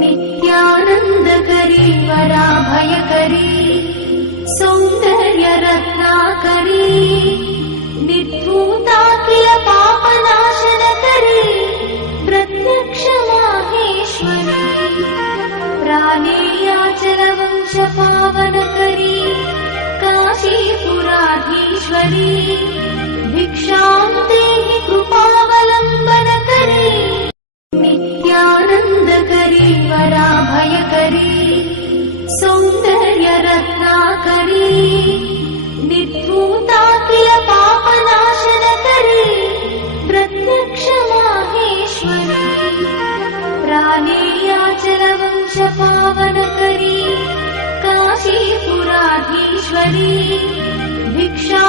नित्यानन्दकरी वराभयकरी सौन्दर्यरत्नाकरी निर्धूताखिल पापनाशनकरी प्रत्यक्ष माहेश्वरी प्राणेयाचलवंश पावनकरी काशीपुराधीश्वरी भिक्षां देहि कृपावलम्बनकरी नित्यानन्दकरी वराभयकरी सौन्दर्यरत्नाकरी निर्धूताखिल पापनाशनकरी प्रत्यक्ष माहेश्वरी प्राणेयाचलवंश पावनकरी काशीपुराधीश्वरी भिक्षा